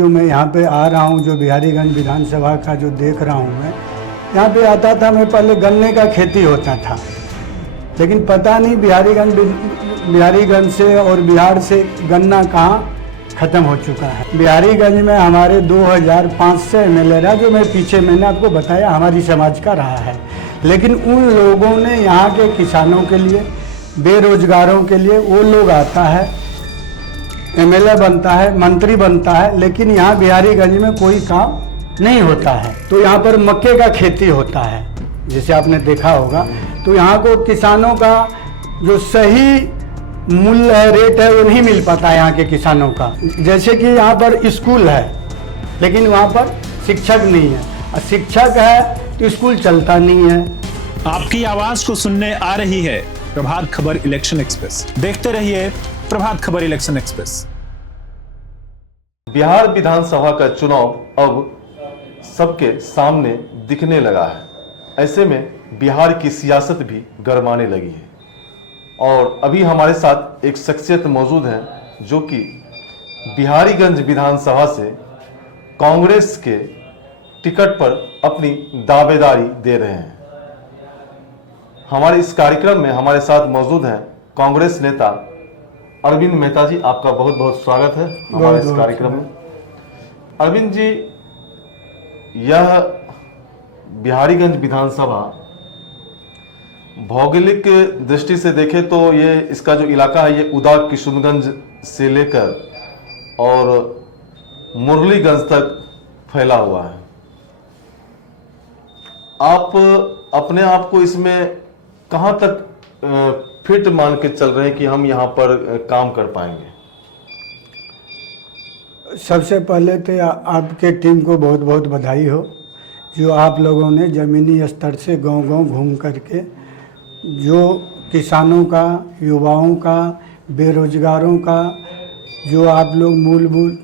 जो मैं यहाँ पे आ रहा हूँ, जो बिहारीगंज विधानसभा का जो देख रहा हूँ मैं, यहाँ पे आता था मैं, पहले गन्ने का खेती होता था, लेकिन पता नहीं बिहारीगंज से और बिहार से गन्ना कहाँ ख़त्म हो चुका है। बिहारीगंज में हमारे 2005 से एमएलए रहा, जो मैं पीछे मैंने आपको बताया हमारी समाज का रहा है, लेकिन उन लोगों ने यहाँ के किसानों के लिए, बेरोजगारों के लिए, वो लोग आता है, एमएलए बनता है, मंत्री बनता है, लेकिन यहाँ बिहारीगंज में कोई काम नहीं होता है। तो यहाँ पर मक्के का खेती होता है, जैसे आपने देखा होगा, तो यहाँ को किसानों का जो सही मूल्य है, रेट है, वो नहीं मिल पाता है यहाँ के किसानों का। जैसे कि यहाँ पर स्कूल है, लेकिन वहाँ पर शिक्षक नहीं है, और शिक्षक है तो स्कूल चलता नहीं है। आपकी आवाज को सुनने आ रही है प्रभात खबर इलेक्शन एक्सप्रेस। देखते रहिए प्रभात खबर इलेक्शन एक्सप्रेस। बिहार विधानसभा का चुनाव अब सबके सामने दिखने लगा है। ऐसे में बिहार की सियासत भी गरमाने लगी है, और अभी हमारे साथ एक शख्सियत मौजूद है जो कि बिहारीगंज विधानसभा से कांग्रेस के टिकट पर अपनी दावेदारी दे रहे हैं। हमारे इस कार्यक्रम में हमारे साथ मौजूद हैं कांग्रेस नेता अरविंद मेहता जी। आपका बहुत बहुत स्वागत है हमारे इस कार्यक्रम में। अरविंद जी, यह बिहारीगंज विधानसभा भौगोलिक दृष्टि से देखें तो ये इसका जो इलाका है, ये उदा किशुनगंज से लेकर और मुरलीगंज तक फैला हुआ है। आप अपने आप को इसमें कहां तक फिट मान के चल रहे हैं कि हम यहां पर काम कर पाएंगे? सबसे पहले तो आपके टीम को बहुत बहुत बधाई हो, जो आप लोगों ने ज़मीनी स्तर से गांव-गांव घूम करके जो किसानों का, युवाओं का, बेरोजगारों का जो आप लोग मूलभूत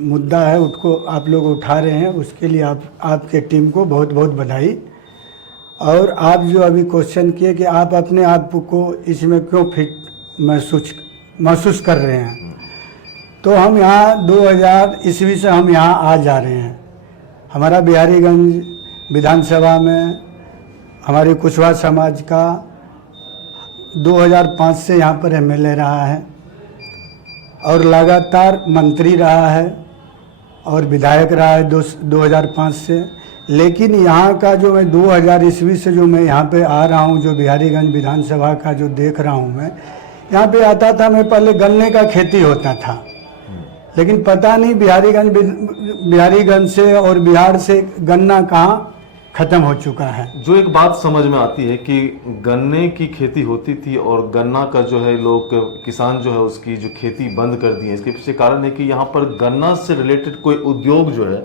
मुद्दा है उसको आप लोग उठा रहे हैं, उसके लिए आपके टीम को बहुत बहुत बधाई। और आप जो अभी क्वेश्चन किए कि आप अपने आप को इसमें क्यों फिट महसूस कर रहे हैं, तो हम यहाँ 2000 ईस्वी से हम यहाँ आ जा रहे हैं। हमारा बिहारीगंज विधानसभा में हमारे कुशवाहा समाज का 2005 से यहाँ पर एमएलए रहा है, और लगातार मंत्री रहा है और विधायक रहा है 2005 से। लेकिन यहाँ का जो मैं 2000 ईस्वी से जो मैं यहाँ पे आ रहा हूँ, जो बिहारीगंज विधानसभा का जो देख रहा हूँ मैं, यहाँ पे आता था मैं, पहले गन्ने का खेती होता था, लेकिन पता नहीं बिहारीगंज से और बिहार से गन्ना कहाँ ख़त्म हो चुका है। जो एक बात समझ में आती है कि गन्ने की खेती होती थी और गन्ना का जो है लोग किसान जो है उसकी जो खेती बंद कर दी है, इसके पीछे कारण है कि यहाँ पर गन्ना से रिलेटेड कोई उद्योग जो है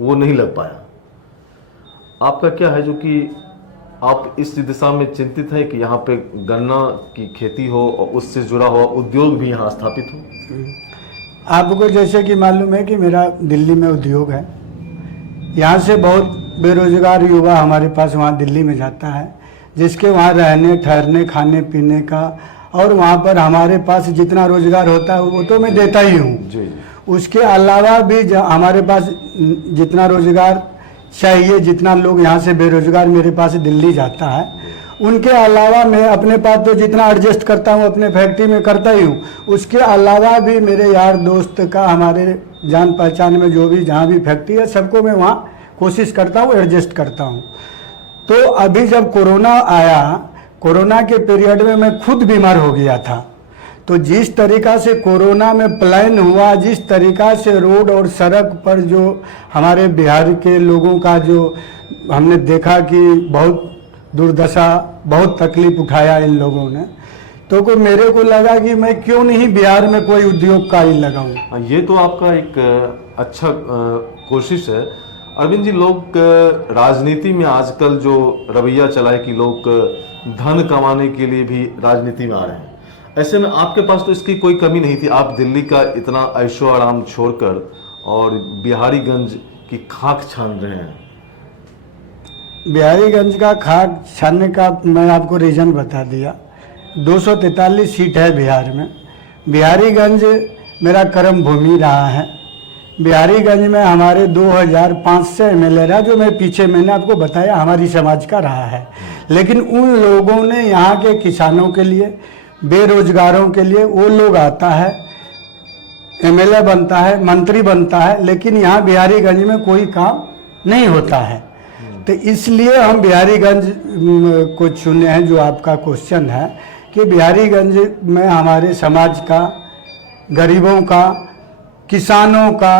वो नहीं लग पाया। आपका क्या है जो कि आप इस दिशा में चिंतित है कि यहाँ पे गन्ना की खेती हो और उससे जुड़ा हुआ उद्योग भी यहाँ स्थापित हो? आपको जैसे कि मालूम है कि मेरा दिल्ली में उद्योग है, यहाँ से बहुत बेरोजगार युवा हमारे पास वहाँ दिल्ली में जाता है, जिसके वहाँ रहने, ठहरने, खाने पीने का, और वहाँ पर हमारे पास जितना रोजगार होता है वो तो मैं देता ही हूँ। उसके अलावा भी हमारे पास जितना रोजगार चाहिए, जितना लोग यहाँ से बेरोजगार मेरे पास दिल्ली जाता है, उनके अलावा मैं अपने पास तो जितना एडजस्ट करता हूँ अपने फैक्ट्री में करता ही हूँ। उसके अलावा भी मेरे यार दोस्त का, हमारे जान पहचान में जो भी जहाँ भी फैक्ट्री है, सबको मैं वहाँ कोशिश करता हूँ, एडजस्ट करता हूँ। तो अभी जब कोरोना आया, कोरोना के पीरियड में मैं खुद बीमार हो गया था, तो जिस तरीक़ा से कोरोना में प्लान हुआ, जिस तरीक़ा से रोड और सड़क पर जो हमारे बिहार के लोगों का जो हमने देखा कि बहुत दुर्दशा, बहुत तकलीफ उठाया इन लोगों ने, तो मेरे को लगा कि मैं क्यों नहीं बिहार में कोई उद्योग का ही लगाऊं। ये तो आपका एक अच्छा कोशिश है। अरविंद जी, लोग राजनीति में आजकल जो रवैया चला है कि लोग धन कमाने के लिए भी राजनीति में आ रहे हैं, ऐसे में आपके पास तो इसकी कोई कमी नहीं थी। आप दिल्ली का इतना ऐशो आराम छोड़कर और बिहारीगंज की खाक छान रहे हैं। बिहारीगंज का खाक छानने का मैं आपको रीज़न बता दिया। 243 सीट है बिहार में। बिहारीगंज मेरा कर्म भूमि रहा है, बिहारीगंज में हमारे 2500 एमएलए रहा, जो मैं पीछे मैंने आपको बताया हमारी समाज का रहा है। लेकिन उन लोगों ने यहाँ के किसानों के लिए, बेरोजगारों के लिए, वो लोग आता है, एमएलए बनता है, मंत्री बनता है, लेकिन यहाँ बिहारीगंज में कोई काम नहीं होता है। तो इसलिए हम बिहारीगंज को चुने हैं। जो आपका क्वेश्चन है कि बिहारीगंज में हमारे समाज का, गरीबों का, किसानों का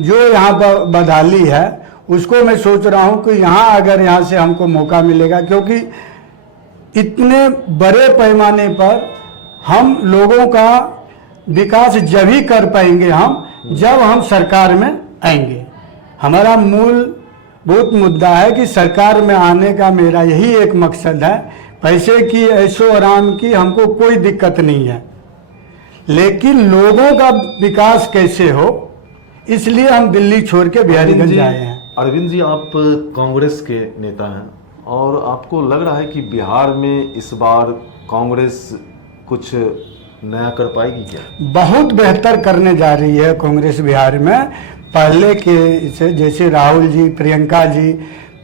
जो यहाँ पर बदहाली है, उसको मैं सोच रहा हूँ कि यहाँ अगर यहाँ से हमको मौका मिलेगा, क्योंकि इतने बड़े पैमाने पर हम लोगों का विकास जब ही कर पाएंगे जब हम सरकार में आएंगे। हमारा मूलभूत मुद्दा है कि सरकार में आने का मेरा यही एक मकसद है। पैसे की, ऐशो आराम की हमको कोई दिक्कत नहीं है, लेकिन लोगों का विकास कैसे हो, इसलिए हम दिल्ली छोड़ के बिहारीगंज आए हैं। अरविंद जी, आप कांग्रेस के नेता हैं और आपको लग रहा है कि बिहार में इस बार कांग्रेस कुछ नया कर पाएगी क्या? बहुत बेहतर करने जा रही है कांग्रेस बिहार में। पहले के से जैसे राहुल जी, प्रियंका जी,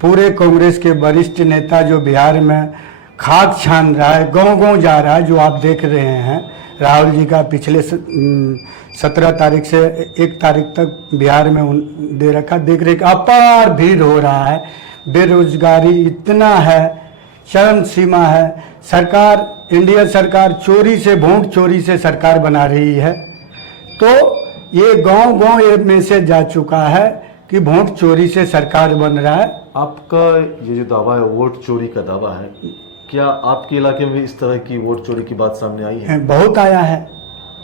पूरे कांग्रेस के वरिष्ठ नेता जो बिहार में खाद छान रहा है, गांव-गांव जा रहा है, जो आप देख रहे हैं। राहुल जी का पिछले 17 तारीख से 1 तारीख तक बिहार में दे रखा, देख रहे अपार भीड़ हो रहा है। बेरोजगारी इतना है, चरम सीमा है। सरकार, इंडिया सरकार चोरी से, वोट चोरी से सरकार बना रही है। तो ये गांव-गांव ये मैसेज जा चुका है कि वोट चोरी से सरकार बन रहा है। आपका ये जो दावा है, वोट चोरी का दावा है, क्या आपके इलाके में इस तरह की वोट चोरी की बात सामने आई है? बहुत आया है,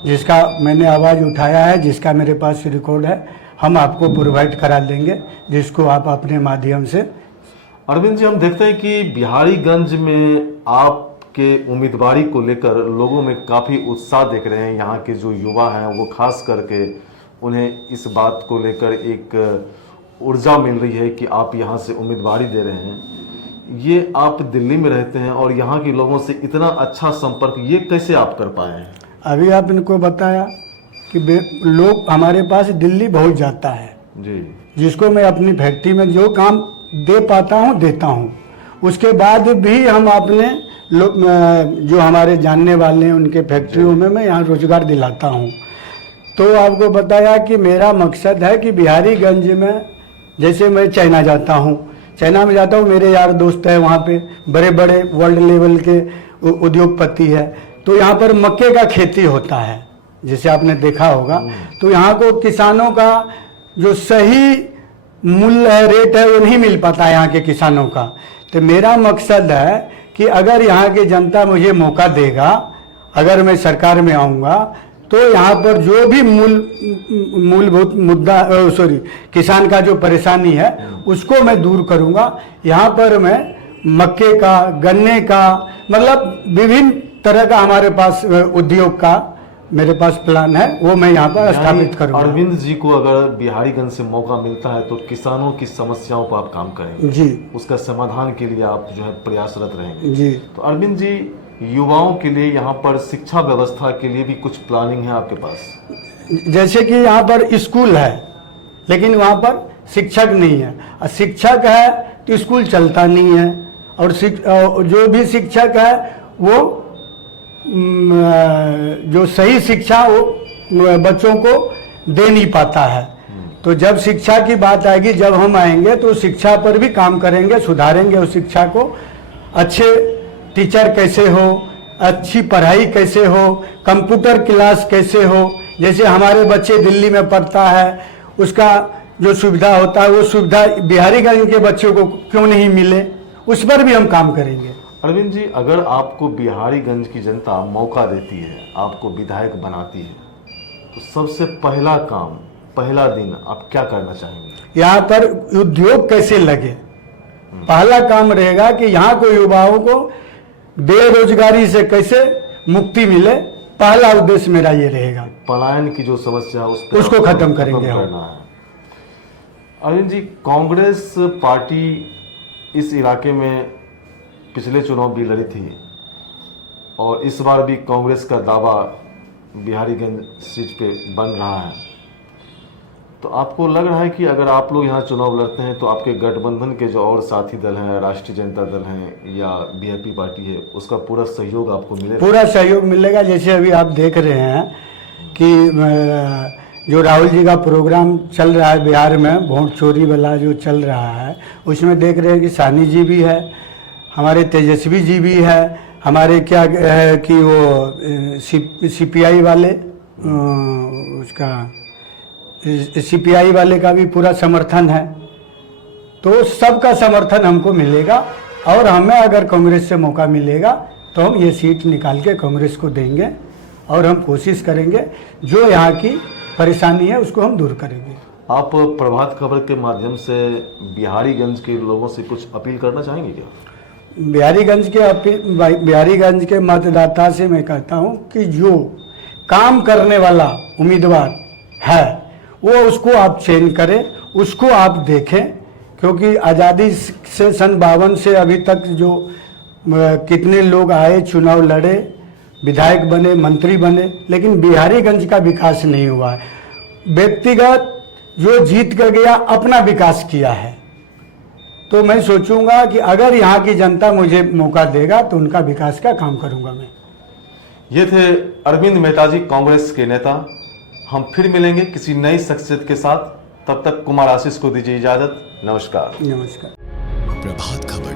जिसका मैंने आवाज़ उठाया है, जिसका मेरे पास रिकॉर्ड है, हम आपको प्रोवाइड करा देंगे, जिसको आप अपने माध्यम से। अरविंद जी, हम देखते हैं कि बिहारीगंज में आपके उम्मीदवारी को लेकर लोगों में काफ़ी उत्साह देख रहे हैं। यहाँ के जो युवा हैं वो खास करके उन्हें इस बात को लेकर एक ऊर्जा मिल रही है कि आप यहाँ से उम्मीदवारी दे रहे हैं। ये आप दिल्ली में रहते हैं और यहाँ के लोगों से इतना अच्छा संपर्क ये कैसे आप कर पाए हैं? अभी आप इनको बताया कि लोग हमारे पास दिल्ली बहुत जाता है जी, जिसको मैं अपनी फैक्ट्री में जो काम दे पाता हूँ देता हूँ। उसके बाद भी हम अपने जो हमारे जानने वाले हैं उनके फैक्ट्रियों में मैं यहाँ रोजगार दिलाता हूँ। तो आपको बताया कि मेरा मकसद है कि बिहारीगंज में, जैसे मैं चाइना जाता हूँ, चाइना में जाता हूँ, मेरे यार दोस्त है वहाँ पे, बड़े बड़े वर्ल्ड लेवल के उद्योगपति है। तो यहाँ पर मक्के का खेती होता है, जैसे आपने देखा होगा। तो यहाँ को किसानों का जो सही मूल्य है, रेट है, वो नहीं मिल पाता यहाँ के किसानों का। तो मेरा मकसद है कि अगर यहाँ की जनता मुझे मौका देगा, अगर मैं सरकार में आऊँगा, तो यहाँ पर जो भी मूलभूत मुद्दा, किसान का जो परेशानी है उसको मैं दूर करूँगा। यहाँ पर मैं मक्के का, गन्ने का, मतलब विभिन्न तरह का हमारे पास उद्योग का मेरे पास प्लान है, वो मैं यहाँ पर स्थापित करूँगा। अरविंद जी को अगर बिहारीगंज से मौका मिलता है तो किसानों की समस्याओं पर आप काम करेंगे जी, उसका समाधान के लिए आप जो है प्रयासरत रहेंगे जी। तो अरविंद जी, युवाओं के लिए यहाँ पर शिक्षा व्यवस्था के लिए भी कुछ प्लानिंग है आपके पास? जैसे कि यहाँ पर स्कूल है, लेकिन वहाँ पर शिक्षक नहीं है, और शिक्षक है तो स्कूल चलता नहीं है, और जो भी शिक्षक है वो जो सही शिक्षा वो बच्चों को दे नहीं पाता है। तो जब शिक्षा की बात आएगी, जब हम आएंगे तो शिक्षा पर भी काम करेंगे, सुधारेंगे उस शिक्षा को। अच्छे टीचर कैसे हो, अच्छी पढ़ाई कैसे हो, कंप्यूटर क्लास कैसे हो, जैसे हमारे बच्चे दिल्ली में पढ़ता है, उसका जो सुविधा होता है वो सुविधा बिहारीगंज के बच्चों को क्यों नहीं मिले, उस पर भी हम काम करेंगे। अरविंद जी, अगर आपको बिहारीगंज की जनता मौका देती है, आपको विधायक बनाती है, तो सबसे पहला काम, पहला दिन आप क्या करना चाहेंगे? यहाँ पर उद्योग कैसे लगे, पहला काम रहेगा कि यहाँ को युवाओं को बेरोजगारी से कैसे मुक्ति मिले, पहला उद्देश्य मेरा ये रहेगा। पलायन की जो समस्या है उसको खत्म करेंगे करना है। अरविंद जी, कांग्रेस पार्टी इस इलाके में पिछले चुनाव भी लड़ी थी और इस बार भी कांग्रेस का दावा बिहारीगंज सीट पे बन रहा है। तो आपको लग रहा है कि अगर आप लोग यहाँ चुनाव लड़ते हैं तो आपके गठबंधन के जो और साथी दल हैं, राष्ट्रीय जनता दल हैं या बीएपी पार्टी है, उसका पूरा सहयोग आपको मिलेगा? पूरा सहयोग मिलेगा। जैसे अभी आप देख रहे हैं कि जो राहुल जी का प्रोग्राम चल रहा है बिहार में, वोट चोरी वाला जो चल रहा है, उसमें देख रहे हैं कि सानी जी भी है, हमारे तेजस्वी जी भी है, हमारे क्या है कि वो सीपीआई वाले उसका सीपीआई वाले का भी पूरा समर्थन है। तो सबका समर्थन हमको मिलेगा और हमें अगर कांग्रेस से मौका मिलेगा तो हम ये सीट निकाल के कांग्रेस को देंगे और हम कोशिश करेंगे जो यहाँ की परेशानी है उसको हम दूर करेंगे। आप प्रभात खबर के माध्यम से बिहारीगंज के लोगों से कुछ अपील करना चाहेंगे क्या? बिहारीगंज के मतदाता से मैं कहता हूँ कि जो काम करने वाला उम्मीदवार है वो उसको आप चयन करें, उसको आप देखें, क्योंकि आज़ादी से सन 52 से अभी तक जो कितने लोग आए, चुनाव लड़े, विधायक बने, मंत्री बने, लेकिन बिहारीगंज का विकास नहीं हुआ है। व्यक्तिगत जो जीत कर गया अपना विकास किया है। तो मैं सोचूंगा कि अगर यहाँ की जनता मुझे मौका देगा तो उनका विकास का काम करूंगा मैं। ये थे अरविंद मेहता जी, कांग्रेस के नेता। हम फिर मिलेंगे किसी नई शख्सियत के साथ। तब तक कुमार आशीष को दीजिए इजाजत। नमस्कार। नमस्कार। प्रभात खबर